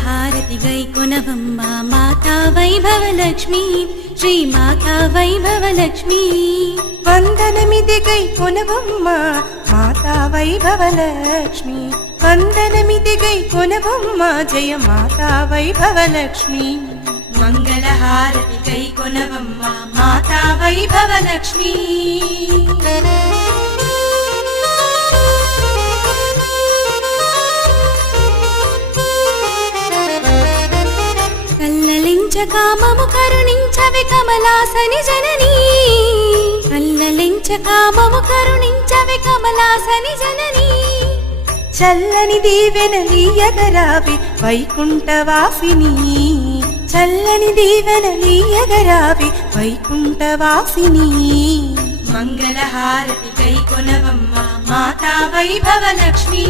మంగళహారతి గైకొనవమ్మ మాతా వైభవలక్ష్మి శ్రీ మాతా వైభవలక్ష్మి వందనమిది గైకొనవమ్మ మాతా వైభవలక్ష్మి వందనమిది గైకొనవమ్మ జయ మాతా వైభవలక్ష్మి మంగళహారతి గైకొనవమ్మ మాతా వైభవలక్ష్మి కామము కరుణించవి కమలాసని జననీ కల్లలించ కామము కరుణించవి కమలాసని జననీ చల్లని దీవెనలీయగరావి వైకుంఠవాసిని చల్లని దీవెనలీయగరావి వైకుంఠవాసిని మంగళహారతి గైకొనవమ్మ మాతా వైభవలక్ష్మి